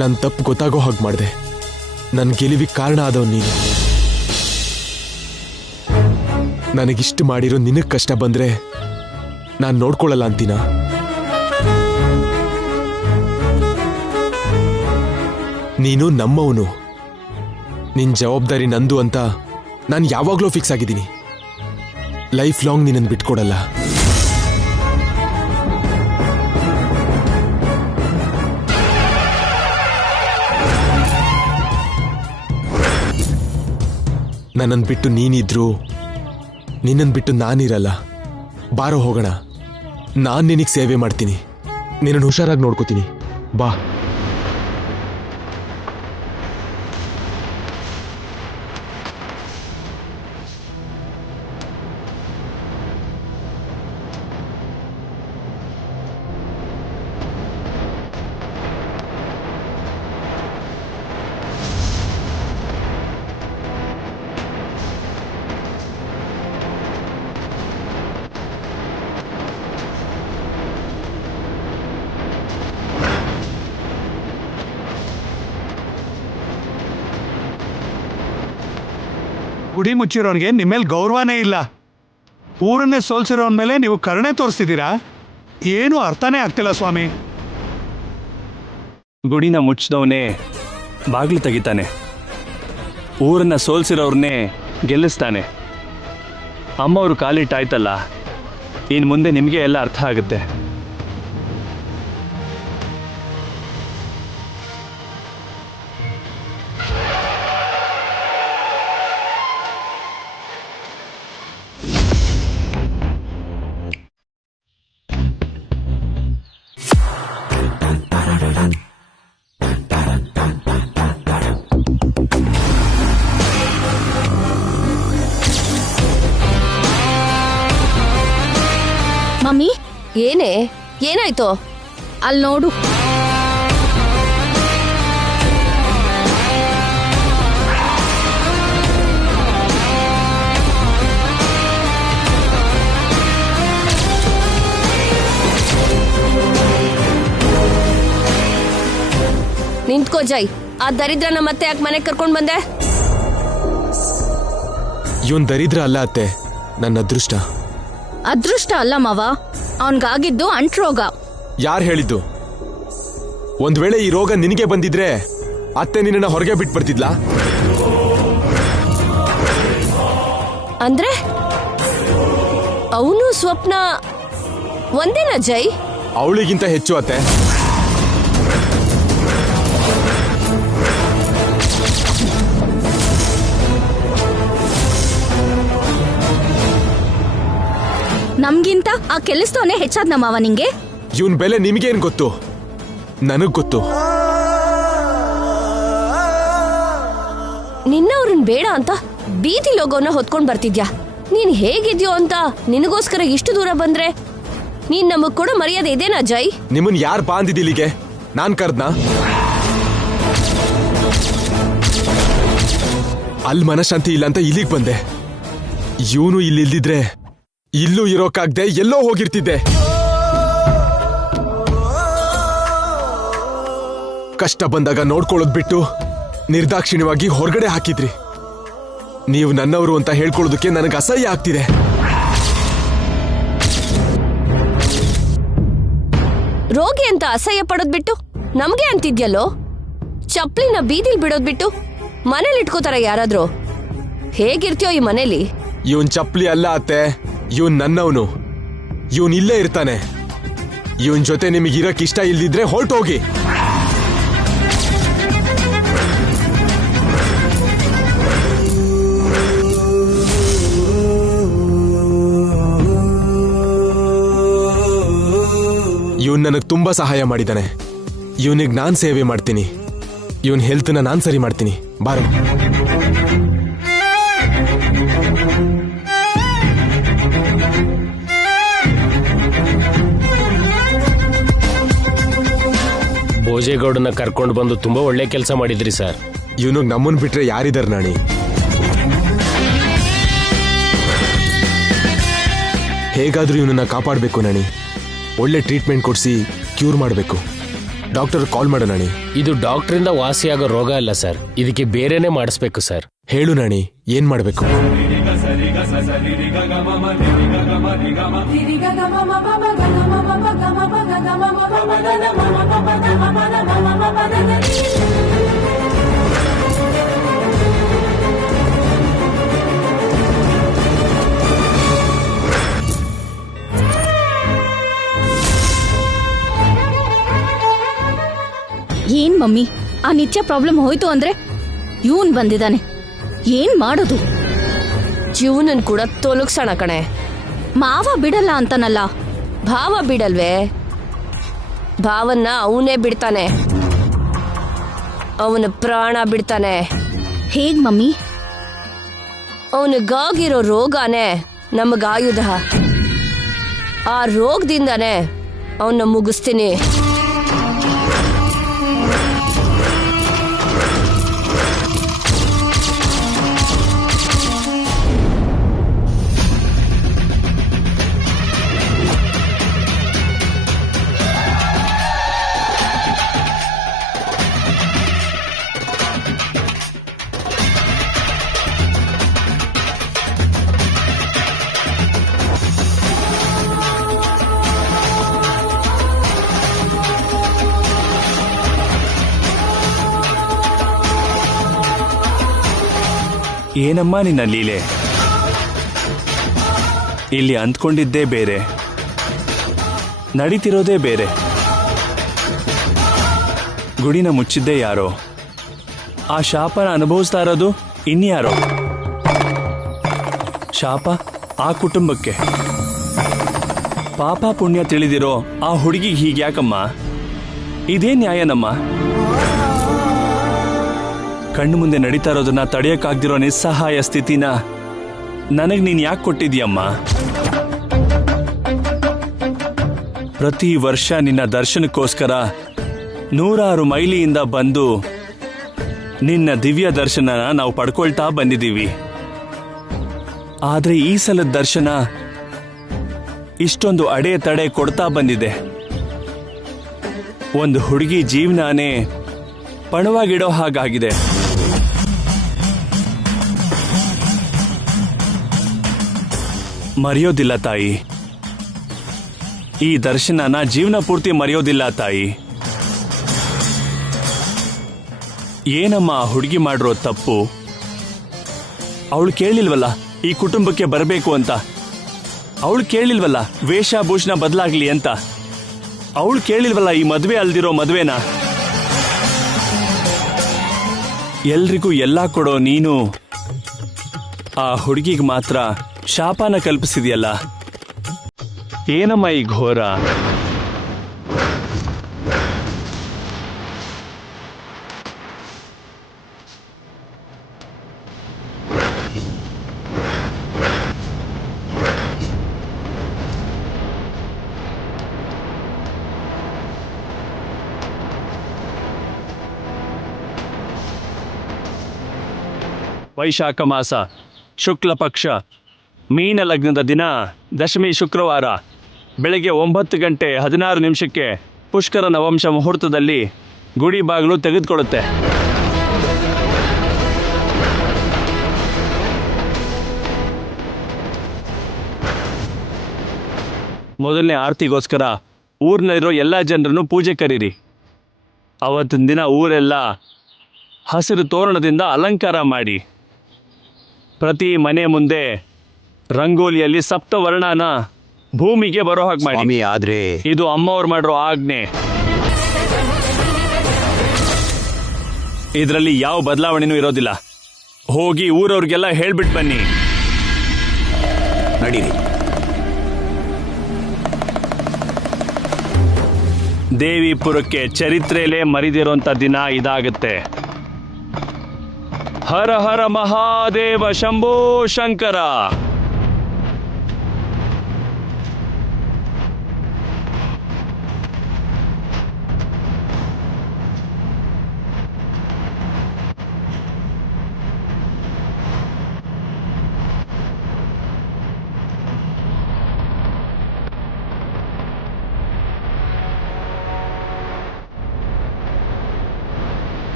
ನನ್ನ ತಪ್ಪು ಗೊತ್ತಾಗೋ ಹಾಗೆ ಮಾಡಿದೆ. ನನ್ನ ಗೆಲುವಿಗೆ ಕಾರಣ ಆದವ್ ನೀನು. ನನಗಿಷ್ಟು ಮಾಡಿರೋ ನಿನಗೆ ಕಷ್ಟ ಬಂದ್ರೆ ನಾನು ನೋಡ್ಕೊಳ್ಳಲ್ಲ ಅಂತೀನ? ನೀನು ನಮ್ಮವನು, ನಿನ್ ಜವಾಬ್ದಾರಿ ನಂದು ಅಂತ ನಾನು ಯಾವಾಗ್ಲೂ ಫಿಕ್ಸ್ ಆಗಿದ್ದೀನಿ. ಲೈಫ್ ಲಾಂಗ್ ನಿನ್ನನ್ನು ಬಿಟ್ಕೊಡಲ್ಲ. ನನ್ನನ್ನು ಬಿಟ್ಟು ನೀನಿದ್ರು, ನಿನ್ನನ್ನು ಬಿಟ್ಟು ನಾನಿರಲ್ಲ. ಬಾರೋ ಹೋಗೋಣ. ನಾನು ನಿನಗೆ ಸೇವೆ ಮಾಡ್ತೀನಿ, ನಿನ್ನನ್ನು ಹುಷಾರಾಗಿ ನೋಡ್ಕೋತೀನಿ. ಬಾ. ಗುಡಿ ಮುಚ್ಚಿರೋನ್ಗೆ ನಿಮ್ಮೇಲೆ ಗೌರವನೇ ಇಲ್ಲ. ಊರನ್ನೇ ಸೋಲ್ಸಿರೋನ್ ಮೇಲೆ ನೀವು ಕರುಣೆ ತೋರಿಸ್ತಿದ್ದೀರಾ? ಏನು ಅರ್ಥನೇ ಆಗ್ತಿಲ್ಲ ಸ್ವಾಮಿ. ಗುಡಿನ ಮುಚ್ಚಿದವನೇ ಬಾಗಿಲು ತೆಗಿತಾನೆ, ಊರನ್ನ ಸೋಲ್ಸಿರೋರ್ನೇ ಗೆಲ್ಲಿಸ್ತಾನೆ. ಅಮ್ಮವರು ಕಾಲಿಟ್ಟಾಯ್ತಲ್ಲ, ಇನ್ನು ಮುಂದೆ ನಿಮಗೆ ಎಲ್ಲ ಅರ್ಥ ಆಗುತ್ತೆ. ಮಮ್ಮಿ, ಏನೇ? ಏನಾಯ್ತು? ಅಲ್ಲಿ ನೋಡು. ನಿಂತ್ಕೋ ಜೈ. ಆ ದರಿದ್ರನ ಮತ್ತೆ ಯಾಕೆ ಮನೆಗೆ ಕರ್ಕೊಂಡ್ ಬಂದೆ? ಇವನ್ ದರಿದ್ರ ಅಲ್ಲ ಅತ್ತೆ, ನನ್ನ ಅದೃಷ್ಟ. ಅದೃಷ್ಟ ಅಲ್ಲ ಮಾವ, ಅವನ್ಗಾಗಿದ್ದು ಅಂಟ್ರೋಗ. ಯಾರು ಹೇಳಿದ್ದು? ಒಂದ್ ವೇಳೆ ಈ ರೋಗ ನಿನಗೆ ಬಂದಿದ್ರೆ ಅತ್ತೆ ನಿನ್ನ ಹೊರಗೆ ಬಿಟ್ಟು ಬರ್ತಿದ್ಲಾ? ಅಂದ್ರೆ ಅವನು ಸ್ವಪ್ನ ಒಂದೇನಾ ಜೈ? ಅವಳಿಗಿಂತ ಹೆಚ್ಚು ಅತ್ತೆ. ನಮ್ಗಿಂತ ಆ ಕೆಲಸದವನೇ ಹೆಚ್ಚಾದ್ನ ಮಾವ ನಿಂಗೆ? ಇವನ್ ಬೆಲೆ ನಿಮ್ಗೇನ್ ಗೊತ್ತು? ನನಗ್ ಗೊತ್ತು. ನಿನ್ನವ್ರನ್ ಬೇಡ ಅಂತ ಬೀದಿ ಲೋಗೋನ ಹೊತ್ಕೊಂಡ್ ಬರ್ತಿದ್ಯಾ. ನೀನ್ ಹೇಗಿದ್ಯೋ ಅಂತ ನಿನಗೋಸ್ಕರ ಇಷ್ಟು ದೂರ ಬಂದ್ರೆ ನೀನ್ ನಮಗ್ ಕೊಡೋ ಮರ್ಯಾದೆ ಇದೇನಾ ಜೈ? ನಿಮ್ಮನ್ ಯಾರು ಬಾಂದಿದ್ದಿಲ್ಲಿಗೆ? ನಾನ್ ಕರ್ದ್ನಾ? ಅಲ್ಲಿ ಮನಶಾಂತಿ ಇಲ್ಲ ಅಂತ ಇಲ್ಲಿಗೆ ಬಂದೆ. ಇವನು ಇಲ್ಲಿ ಇಲ್ದಿದ್ರೆ ಇಲ್ಲೂ ಇರೋಕಾಗ್ದೆ ಎಲ್ಲೋ ಹೋಗಿರ್ತಿದ್ದೆ. ಕಷ್ಟ ಬಂದಾಗ ನೋಡ್ಕೊಳ್ಳೋದ್ ಬಿಟ್ಟು ನಿರ್ದಾಕ್ಷಿಣ್ಯವಾಗಿ ಹೊರಗಡೆ ಹಾಕಿದ್ರಿ. ನೀವು ನನ್ನವರು ಅಂತ ಹೇಳ್ಕೊಳ್ಳೋದಕ್ಕೆ ನನಗೆ ಅಸಹ್ಯ ಆಗ್ತಿದೆ. ರೋಗಿ ಅಂತ ಅಸಹ್ಯ ಪಡೋದ್ ಬಿಟ್ಟು ನಮ್ಗೆ ಅಂತಿದ್ಯಲ್ಲೋ. ಚಪ್ಲಿನ ಬೀದಿಲ್ ಬಿಡೋದ್ ಬಿಟ್ಟು ಮನೇಲಿ ಇಟ್ಕೋತಾರ ಯಾರಾದ್ರೂ? ಹೇಗಿರ್ತೀಯೋ ಈ ಮನೇಲಿ? ಇವನ್ ಚಪ್ಲಿ ಅಲ್ಲ ಅತ್ತೆ, ಇವನ್ ನನ್ನವನು. ಇವನ್ ಇಲ್ಲೇ ಇರ್ತಾನೆ. ಇವನ್ ಜೊತೆ ನಿಮಗಿರಕ್ ಇಷ್ಟ ಇಲ್ದಿದ್ರೆ ಹೊರಟೋಗಿ. ಇವನ್ ನನಗ್ ತುಂಬಾ ಸಹಾಯ ಮಾಡಿದಾನೆ. ಇವನಿಗೆ ನಾನ್ ಸೇವೆ ಮಾಡ್ತೀನಿ. ಇವನ್ ಹೆಲ್ತ್ನ ನಾನ್ ಸರಿ ಮಾಡ್ತೀನಿ. ಬಾರೋ. ಭೋಜೇಗೌಡನ ಕರ್ಕೊಂಡು ಬಂದು ತುಂಬಾ ಒಳ್ಳೆ ಕೆಲಸ ಮಾಡಿದ್ರಿ ಸರ್. ಇವನಿಗೆ ನಮ್ಮನ್ ಬಿಟ್ರೆ ಯಾರಿದಾರ ನಾಣಿ? ಹೇಗಾದ್ರೂ ಇವನನ್ನ ಕಾಪಾಡಬೇಕು ನಾಣಿ. ಒಳ್ಳೆ ಟ್ರೀಟ್ಮೆಂಟ್ ಕೊಡಿಸಿ ಕ್ಯೂರ್ ಮಾಡಬೇಕು. ಡಾಕ್ಟರ್ ಕಾಲ್ ಮಾಡು ನಾಣಿ. ಇದು ಡಾಕ್ಟ್ರಿಂದ ವಾಸಿಯಾಗೋ ರೋಗ ಅಲ್ಲ ಸರ್, ಇದಕ್ಕೆ ಬೇರೆನೆ ಮಾಡಿಸ್ಬೇಕು ಸರ್. ಹೇಳು ನಾಣಿ, ಏನ್ ಮಾಡ್ಬೇಕು? ಏನ್ ಮಮ್ಮಿ, ಆ ನಿತ್ಯ ಪ್ರಾಬ್ಲಮ್ ಹೋಯ್ತು ಅಂದ್ರೆ ಇವನ್ ಬಂದಿದ್ದಾನೆ, ಏನ್ ಮಾಡೋದು? ಜೀವನನ್ ಕೂಡ ತೊಲಗ್ಸೋಣ ಕಣೆ. ಮಾವ ಬಿಡಲ್ಲ ಅಂತನಲ್ಲ. ಭಾವ ಬಿಡಲ್ವೇ? ಭಾವನ್ನ ಅವನೇ ಬಿಡ್ತಾನೆ, ಅವನ ಪ್ರಾಣ ಬಿಡ್ತಾನೆ. ಹೇಗ್ ಮಮ್ಮಿ? ಅವನಿಗಾಗಿರೋ ರೋಗನೇ ನಮಗ ಆಯುಧ. ಆ ರೋಗದಿಂದಾನೇ ಅವನ್ನ ಮುಗಿಸ್ತೀನಿ. ಏನಮ್ಮ ನಿನ್ನ ಲೀಲೆ? ಇಲ್ಲಿ ಅಂದ್ಕೊಂಡಿದ್ದೇ ಬೇರೆ, ನಡೀತಿರೋದೇ ಬೇರೆ. ಗುಡಿನ ಮುಚ್ಚಿದ್ದೇ ಯಾರೋ, ಆ ಶಾಪನ ಅನುಭವಿಸ್ತಾ ಇರೋದು ಇನ್ಯಾರೋ. ಶಾಪ ಆ ಕುಟುಂಬಕ್ಕೆ, ಪಾಪ ಪುಣ್ಯ ತಿಳಿದಿರೋ ಆ ಹುಡುಗಿಗೆ ಹೀಗ್ಯಾಕಮ್ಮ? ಇದೇ ನ್ಯಾಯನಮ್ಮ? ಕಣ್ಣು ಮುಂದೆ ನಡೀತಾ ಇರೋದನ್ನ ತಡೆಯಕ್ಕಾಗ್ದಿರೋ ನಿಸ್ಸಹಾಯ ಸ್ಥಿತಿನ ನನಗೆ ನೀನು ಯಾಕೆ ಕೊಟ್ಟಿದ್ಯಮ್ಮ? ಪ್ರತಿ ವರ್ಷ ನಿನ್ನ ದರ್ಶನಕ್ಕೋಸ್ಕರ 100 ಮೈಲಿಯಿಂದ ಬಂದು ನಿನ್ನ ದಿವ್ಯ ದರ್ಶನನ ನಾವು ಪಡ್ಕೊಳ್ತಾ ಬಂದಿದ್ದೀವಿ. ಆದ್ರೆ ಈ ಸಲದ ದರ್ಶನ ಇಷ್ಟೊಂದು ಅಡೆತಡೆ ಕೊಡ್ತಾ ಬಂದಿದೆ. ಒಂದು ಹುಡುಗಿ ಜೀವನನೇ ಪಣವಾಗಿಡೋ ಹಾಗಾಗಿದೆ. ಮರೆಯೋದಿಲ್ಲ ತಾಯಿ, ಈ ದರ್ಶನನ ಜೀವನ ಪೂರ್ತಿ ಮರೆಯೋದಿಲ್ಲ ತಾಯಿ. ಏನಮ್ಮ ಆ ಹುಡುಗಿ ಮಾಡಿರೋ ತಪ್ಪು? ಅವಳು ಕೇಳಿಲ್ವಲ್ಲ ಈ ಕುಟುಂಬಕ್ಕೆ ಬರಬೇಕು ಅಂತ. ಅವಳು ಕೇಳಿಲ್ವಲ್ಲ ವೇಷಭೂಷಣ ಬದಲಾಗ್ಲಿ ಅಂತ. ಅವಳು ಕೇಳಿಲ್ವಲ್ಲ ಈ ಮದುವೆ ಅಲ್ದಿರೋ ಮದುವೆನ. ಎಲ್ರಿಗೂ ಎಲ್ಲ ಕೊಡೋ ನೀನು ಆ ಹುಡುಗಿಗೆ ಮಾತ್ರ ಶಾಪನ ಕಲ್ಪಿಸಿದ್ಯಲ್ಲ. ಏನಮ್ಮ ಈ ಘೋರ? ವೈಶಾಖ ಮಾಸ ಶುಕ್ಲ ಪಕ್ಷ ಮೀನ ಲಗ್ನದ ದಿನ ದಶಮಿ ಶುಕ್ರವಾರ ಬೆಳಗ್ಗೆ 9:16 ಪುಷ್ಕರ ನವಂಶ ಮುಹೂರ್ತದಲ್ಲಿ ಗುಡಿ ಬಾಗಿಲು ತೆಗೆದುಕೊಳ್ಳುತ್ತೆ. ಮೊದಲನೇ ಆರತಿಗೋಸ್ಕರ ಊರಿನಲ್ಲಿರೋ ಎಲ್ಲ ಜನರನ್ನು ಪೂಜೆ ಕರೀರಿ. ಅವತ್ತಿನ ದಿನ ಊರೆಲ್ಲ ಹಸಿರು ತೋರಣದಿಂದ ಅಲಂಕಾರ ಮಾಡಿ. ಪ್ರತಿ ಮನೆ ಮುಂದೆ ರಂಗೋಲಿಯಲ್ಲಿ ಸಪ್ತವರ್ಣನ ಭೂಮಿಗೆ ಬರೋ ಹಾಗೆ ಮಾಡಿ. ಆದ್ರೆ ಇದು ಅಮ್ಮವ್ರು ಮಾಡಿರೋ ಆಜ್ಞೆ. ಇದರಲ್ಲಿ ಯಾವ ಬದಲಾವಣೆನೂ ಇರೋದಿಲ್ಲ. ಹೋಗಿ ಊರವ್ರಿಗೆಲ್ಲ ಹೇಳ್ಬಿಟ್ಟು ಬನ್ನಿ. ನಡೀರಿ. ದೇವಿಪುರಕ್ಕೆ ಚರಿತ್ರೆಯಲ್ಲೇ ಮರಿದಿರೋಂಥ ದಿನ ಇದಾಗುತ್ತೆ. ಹರ ಹರ ಮಹಾದೇವ ಶಂಭೋ ಶಂಕರ.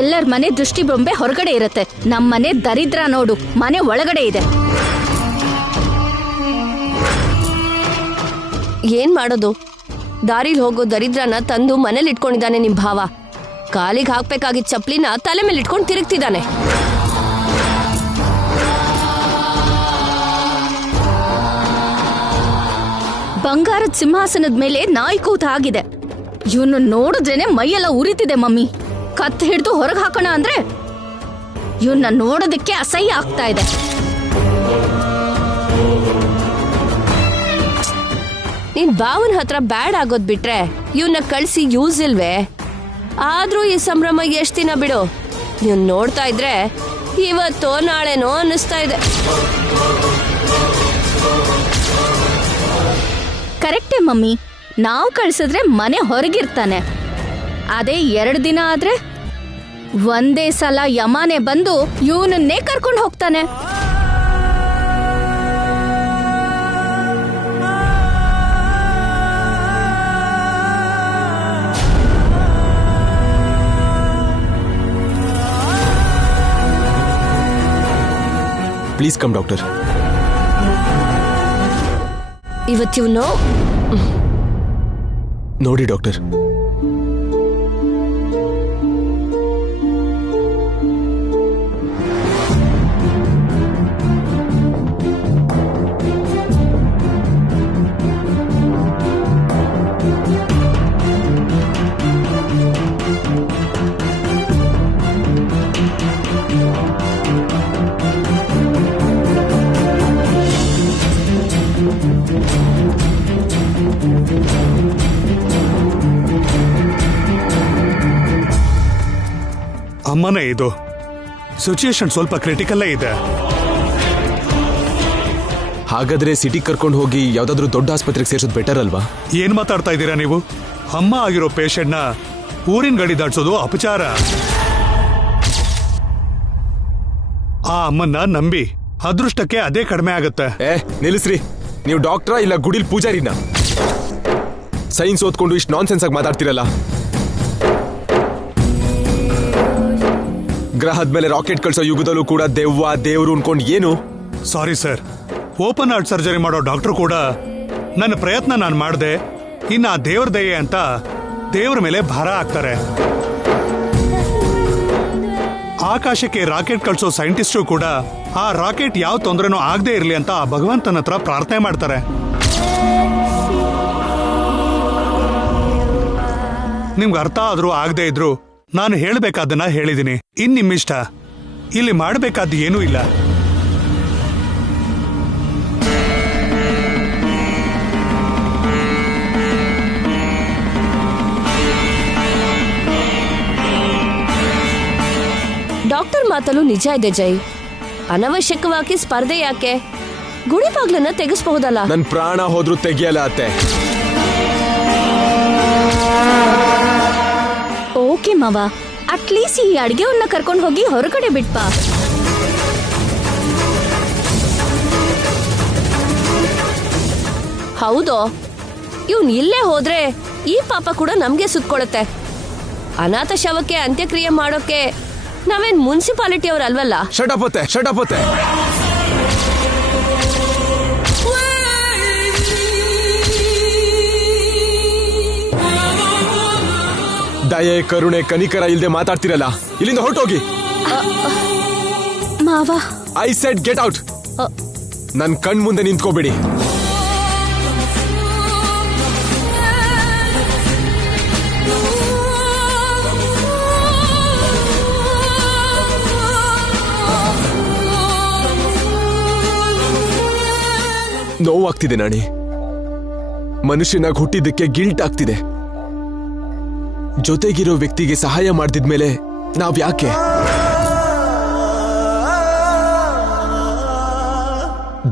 ಎಲ್ಲರ ಮನೆ ದೃಷ್ಟಿ ಬೊಂಬೆ ಹೊರಗಡೆ ಇರುತ್ತೆ. ನಮ್ಮ ಮನೆ ದರಿದ್ರ ನೋಡು, ಮನೆ ಒಳಗಡೆ ಇದೆ. ಏನ್ ಮಾಡೋದು? ದಾರಿಲಿ ಹೋಗೋ ದರಿದ್ರನ ತಂದು ಮನೇಲಿ ಇಟ್ಕೊಂಡಿದ್ದಾನೆ ನಿಮ್ ಭಾವ. ಕಾಲಿಗೆ ಹಾಕ್ಬೇಕಾಗಿದ್ದ ಚಪ್ಲಿನ ತಲೆ ಮೇಲೆ ಇಟ್ಕೊಂಡು ತಿರುಗ್ತಿದ್ದಾನೆ. ಬಂಗಾರದ ಸಿಂಹಾಸನದ ಮೇಲೆ ನಾಯಿ ಕೂತ ಆಗಿದೆ. ಇವನು ನೋಡಿದ್ರೇನೆ ಮೈಯೆಲ್ಲ ಉರಿತಿದೆ ಮಮ್ಮಿ. ಕತ್ ಹಿಡಿದು ಹೊರಗೆ ಹಾಕೋಣ ಅಂದ್ರೆ ಇವನ್ನ ನೋಡೋದಕ್ಕೆ ಅಸಹ್ಯ ಆಗ್ತಾ ಇದೆ. ನೀನ್ ಭಾವನ ಹತ್ರ ಬ್ಯಾಡ್ ಆಗೋದ್ ಬಿಟ್ರೆ ಇವನ್ನ ಕಳ್ಸಿ ಯೂಸ್ ಇಲ್ವೇ? ಆದ್ರೂ ಈ ಸಂಭ್ರಮ ಎಷ್ಟ್ ದಿನ ಬಿಡು. ನೀವ್ ನೋಡ್ತಾ ಇದ್ರೆ ಇವತ್ತೋ ನಾಳೆನೋ ಅನ್ನಿಸ್ತಾ ಇದೆ. ಕರೆಕ್ಟೇ ಮಮ್ಮಿ, ನಾವು ಕಳ್ಸಿದ್ರೆ ಮನೆ ಹೊರಗಿರ್ತಾನೆ. ಅದೇ 2 ದಿನ ಆದ್ರೆ ಒಂದೇ ಸಲ ಯಮಾನೆ ಬಂದು ಇವನನ್ನೇ ಕರ್ಕೊಂಡು ಹೋಗ್ತಾನೆ. Please come doctor. ಇವತ್ತಿವ್ನು ನೋಡಿ ಡಾಕ್ಟರ್, ಅಮ್ಮನೇ ಇದು. ಸಿಚುಯೇಷನ್ ಸ್ವಲ್ಪ ಕ್ರಿಟಿಕಲ್ಲೇ ಇದೆ. ಹಾಗಾದ್ರೆ ಸಿಟಿ ಕರ್ಕೊಂಡು ಹೋಗಿ ಯಾವ್ದಾದ್ರು ದೊಡ್ಡ ಆಸ್ಪತ್ರೆಗೆ ಸೇರ್ಸೋದು ಬೆಟರ್ ಅಲ್ವಾ? ಏನ್ ಮಾತಾಡ್ತಾ ಇದ್ದೀರಾ ನೀವು? ಅಮ್ಮ ಆಗಿರೋ ಪೇಷಂಟ್ನ ಊರಿನ ಗಡಿ ದಾಟ್ಸೋದು ಅಪಚಾರ. ಆ ಅಮ್ಮನ್ನ ನಂಬಿ ಅದೃಷ್ಟಕ್ಕೆ ಅದೇ ಕಡಿಮೆ ಆಗತ್ತೆ. ನಿಲ್ಲಿಸ್ರಿ. ನೀವು ಡಾಕ್ಟ್ರಾ ಇಲ್ಲ ಗುಡಿಲ್ ಪೂಜಾರಿನ? ಸೈನ್ಸ್ ಓದ್ಕೊಂಡು ಇಷ್ಟು ನಾನ್ ಸೆನ್ಸ್ ಆಗಿ ಮಾತಾಡ್ತಿರಲ್ಲ. ಗ್ರಹದ ಮೇಲೆ ರಾಕೆಟ್ ಕಳ್ಸೋ ಯುಗದಲ್ಲೂ ಕೂಡ ದೆವ್ವ ದೇವ್ರು ಅನ್ಕೊಂಡು ಏನು? Sorry sir, open heart surgery ಮಾಡೋ ಡಾಕ್ಟರ್ ಕೂಡ ನನ್ನ ಪ್ರಯತ್ನ ನಾನು ಮಾಡಿದೆ, ಇನ್ನು ಆ ದೇವ್ರ ದಯೆ ಅಂತ ದೇವ್ರ ಮೇಲೆ ಭಾರ ಹಾಕ್ತಾರೆ. ಆಕಾಶಕ್ಕೆ ರಾಕೆಟ್ ಕಳ್ಸೋ ಸೈಂಟಿಸ್ಟು ಕೂಡ ಆ ರಾಕೆಟ್ ಯಾವ ತೊಂದರೆನೂ ಆಗದೆ ಇರಲಿ ಅಂತ ಆ ಭಗವಂತನ ಹತ್ರ ಪ್ರಾರ್ಥನೆ ಮಾಡ್ತಾರೆ. ನಿಮ್ಗೆ ಅರ್ಥ ಆದ್ರೂ ಆಗದೆ ಇದ್ರು ನಾನು ಹೇಳಬೇಕಾದನ್ನ ಹೇಳಿದ್ದೀನಿ. ಇನ್ ನಿಮ್ಮಿಷ್ಟ. ಇಲ್ಲಿ ಮಾಡಬೇಕಾದ ಏನೂ ಇಲ್ಲ. ಡಾಕ್ಟರ್ ಮಾತಲ್ಲೂ ನಿಜ ಇದೆ ಜೈ. ಅನವಶ್ಯಕವಾಗಿ ಸ್ಪರ್ಧೆ ಯಾಕೆ? ಗುಡಿ ಬಾಗ್ಲನ್ನ ತೆಗೆಸಬಹುದಲ್ಲ. ನನ್ ಪ್ರಾಣ ಹೋದ್ರೂ ತೆಗಿಯಲ್ಲ ಅತ್ತೆ. ಓಕೆ ಮಾವ, ಅಟ್ಲೀಸ್ಟ್ ಈ ಅಡ್ಗೆವನ್ನ ಕರ್ಕೊಂಡು ಹೋಗಿ ಹೊರಗಡೆ ಬಿಟ್ಪಾ. ಹೌದು, ಇವ್ನ್ ಇಲ್ಲೇ ಹೋದ್ರೆ ಈ ಪಾಪ ಕೂಡ ನಮ್ಗೆ ಸುತ್ಕೊಳತ್ತೆ. ಅನಾಥ ಶವಕ್ಕೆ ಅಂತ್ಯಕ್ರಿಯೆ ಮಾಡೋಕೆ ನಾವೇನ್ ಮುನ್ಸಿಪಾಲಿಟಿ ಅವ್ರ ಅಲ್ವಲ್ಲ. ಶಟಪತ್ತೆ ದಯೆ ಕರುಣೆ ಕನಿಕರ ಇಲ್ದೆ ಮಾತಾಡ್ತಿರಲ್ಲ, ಇಲ್ಲಿಂದ ಹೊರಟೋಗಿ. ಮಾವ, ಐ ಸೆಡ್ ಗೆಟ್ ಔಟ್. ನನ್ ಕಣ್ ಮುಂದೆ ನಿಂತ್ಕೋಬೇಡಿ. ನೋವಾಗ್ತಿದೆ ನಾಣಿ. ಮನುಷ್ಯನಾಗಿ ಹುಟ್ಟಿದ್ದಕ್ಕೆ ಗಿಲ್ಟ್ ಆಗ್ತಿದೆ. ಜೊತೆಗಿರೋ ವ್ಯಕ್ತಿಗೆ ಸಹಾಯ ಮಾಡ್ದಿದ್ಮೇಲೆ ನಾವ್ ಯಾಕೆ?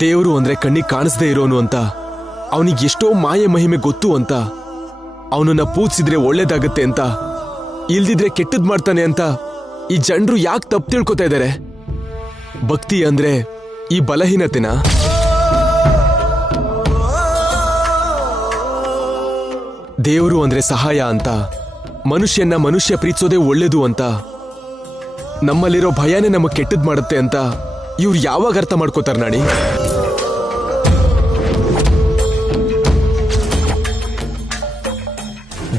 ದೇವರು ಅಂದ್ರೆ ಕಣ್ಣಿಗೆ ಕಾಣಿಸ್ದೇ ಇರೋನು ಅಂತ, ಅವನಿಗೆ ಎಷ್ಟೋ ಮಾಯೆ ಮಹಿಮೆ ಗೊತ್ತು ಅಂತ, ಅವನನ್ನ ಪೂಜಿಸಿದ್ರೆ ಒಳ್ಳೇದಾಗತ್ತೆ ಅಂತ, ಇಲ್ದಿದ್ರೆ ಕೆಟ್ಟದ್ ಮಾಡ್ತಾನೆ ಅಂತ ಈ ಜನರು ಯಾಕೆ ತಪ್ಪು ತಿಳ್ಕೊತಾ ಇದ್ದಾರೆ? ಭಕ್ತಿ ಅಂದ್ರೆ ಈ ಬಲಹೀನತೆನಾ? ದೇವರು ಅಂದ್ರೆ ಸಹಾಯ ಅಂತ, ಮನುಷ್ಯನ್ನ ಮನುಷ್ಯ ಪ್ರೀತಿಸೋದೇ ಒಳ್ಳೇದು ಅಂತ ನಮ್ಮಲ್ಲಿರೋ ಭಯನೇ ನಮಗೆ ಕೆಟ್ಟದ್ ಮಾಡುತ್ತೆ ಅಂತ ಇವ್ರು ಯಾವಾಗ ಅರ್ಥ ಮಾಡ್ಕೋತಾರ ನಾಣಿ?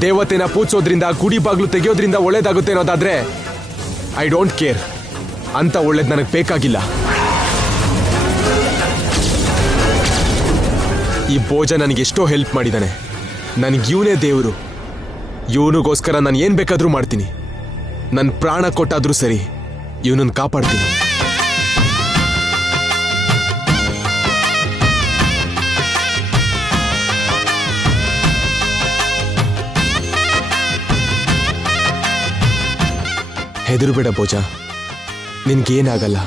ದೇವತೆನ ಪೂಜಿಸೋದ್ರಿಂದ ಗುಡಿ ಬಾಗ್ಲು ತೆಗೆಯೋದ್ರಿಂದ ಒಳ್ಳೇದಾಗುತ್ತೆ ಅನ್ನೋದಾದ್ರೆ ಐ ಡೋಂಟ್ ಕೇರ್. ಅಂತ ಒಳ್ಳೇದ್ ನನಗೆ ಬೇಕಾಗಿಲ್ಲ. ಈ ಭೋಜ ನನಗೆ ಎಷ್ಟೋ ಹೆಲ್ಪ್ ಮಾಡಿದಾನೆ. ನನಗೆ ಇವನೇ ದೇವರು. ಇವನಿಗೋಸ್ಕರ ನಾನು ಏನ್ ಬೇಕಾದ್ರೂ ಮಾಡ್ತೀನಿ. ನನ್ನ ಪ್ರಾಣ ಕೊಟ್ಟಾದ್ರೂ ಸರಿ, ಇವನನ್ನು ಕಾಪಾಡ್ತೀನಿ. ಹೆದರುಬೇಡ ಭೋಜ, ನಿನ್ಗೇನಾಗಲ್ಲ,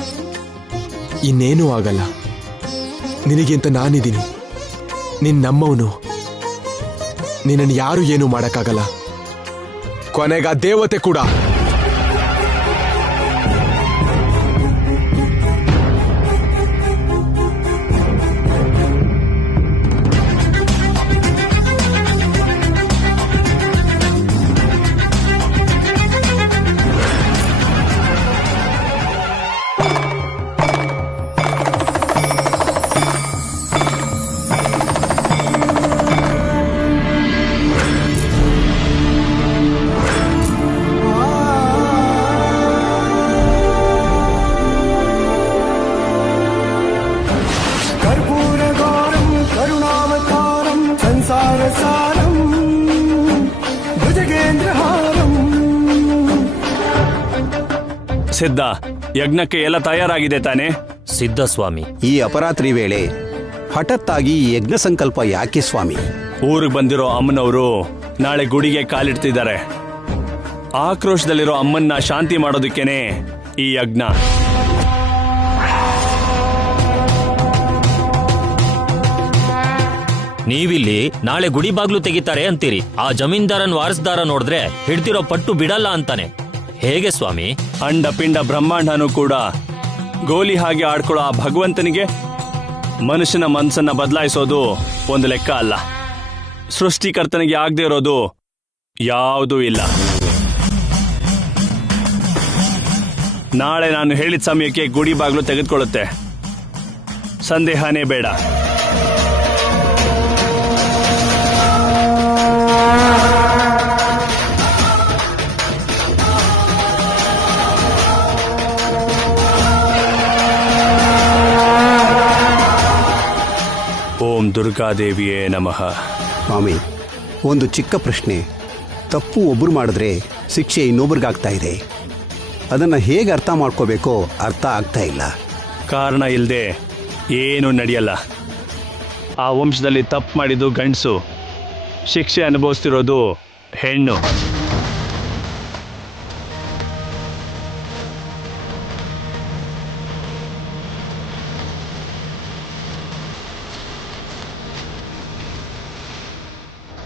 ಇನ್ನೇನೂ ಆಗಲ್ಲ. ನಿನಗಿಂತ ನಾನಿದ್ದೀನಿ. ನಿನ್ ನಮ್ಮವನು. ನಿನ್ನನ್ನು ಯಾರು ಏನೂ ಮಾಡಕ್ಕಾಗಲ್ಲ. ಕೊನೆಗ ದೇವತೆ ಕೂಡ. ಸಿದ್ಧ, ಯಜ್ಞಕ್ಕೆ ಎಲ್ಲ ತಯಾರಾಗಿದೆ ತಾನೆ? ಸಿದ್ಧ ಸ್ವಾಮಿ. ಈ ಅಪರಾತ್ರಿ ವೇಳೆ ಹಠತ್ತಾಗಿ ಈ ಯಜ್ಞ ಸಂಕಲ್ಪ ಯಾಕೆ ಸ್ವಾಮಿ? ಊರಿಗೆ ಬಂದಿರೋ ಅಮ್ಮನವರು ನಾಳೆ ಗುಡಿಗೆ ಕಾಲಿಡ್ತಿದ್ದಾರೆ. ಆಕ್ರೋಶದಲ್ಲಿರೋ ಅಮ್ಮನ್ನ ಶಾಂತಿ ಮಾಡೋದಕ್ಕೇನೆ ಈ ಯಜ್ಞ. ನೀವಿಲ್ಲಿ ನಾಳೆ ಗುಡಿ ಬಾಗ್ಲು ತೆಗಿತಾರೆ ಅಂತೀರಿ. ಆ ಜಮೀನ್ದಾರನ್ ವಾರಸ್ದಾರ ನೋಡಿದ್ರೆ ಹಿಡ್ತಿರೋ ಪಟ್ಟು ಬಿಡಲ್ಲ ಅಂತಾನೆ. ಹೇಗೆ ಸ್ವಾಮಿ? ಅಂಡ ಪಿಂಡ ಬ್ರಹ್ಮಾಂಡನೂ ಕೂಡ ಗೋಲಿ ಹಾಗೆ ಆಡ್ಕೊಳ್ಳೋ ಆ ಭಗವಂತನಿಗೆ ಮನುಷ್ಯನ ಮನಸ್ಸನ್ನ ಬದಲಾಯಿಸೋದು ಒಂದು ಲೆಕ್ಕ ಅಲ್ಲ. ಸೃಷ್ಟಿಕರ್ತನಿಗೆ ಆಗದೆ ಇರೋದು ಯಾವುದೂ ಇಲ್ಲ. ನಾಳೆ ನಾನು ಹೇಳಿದ ಸಮಯಕ್ಕೆ ಗುಡಿ ಬಾಗ್ಲು ತೆಗೆದುಕೊಳ್ಳುತ್ತೆ, ಸಂದೇಹನೇ ಬೇಡ. ಓಂ ದುರ್ಗಾದೇವಿಯೇ ನಮಃ. ಸ್ವಾಮಿ, ಒಂದು ಚಿಕ್ಕ ಪ್ರಶ್ನೆ. ತಪ್ಪು ಒಬ್ರು ಮಾಡಿದ್ರೆ ಶಿಕ್ಷೆ ಇನ್ನೊಬ್ರಿಗಾಗ್ತಾ ಇದೆ. ಅದನ್ನು ಹೇಗೆ ಅರ್ಥ ಮಾಡ್ಕೋಬೇಕೋ ಅರ್ಥ ಆಗ್ತಾ ಇಲ್ಲ. ಕಾರಣ ಇಲ್ಲದೆ ಏನೂ ನಡೆಯಲ್ಲ. ಆ ವಂಶದಲ್ಲಿ ತಪ್ಪು ಮಾಡಿದ್ದು ಗಂಡಸು, ಶಿಕ್ಷೆ ಅನುಭವಿಸ್ತಿರೋದು ಹೆಣ್ಣು.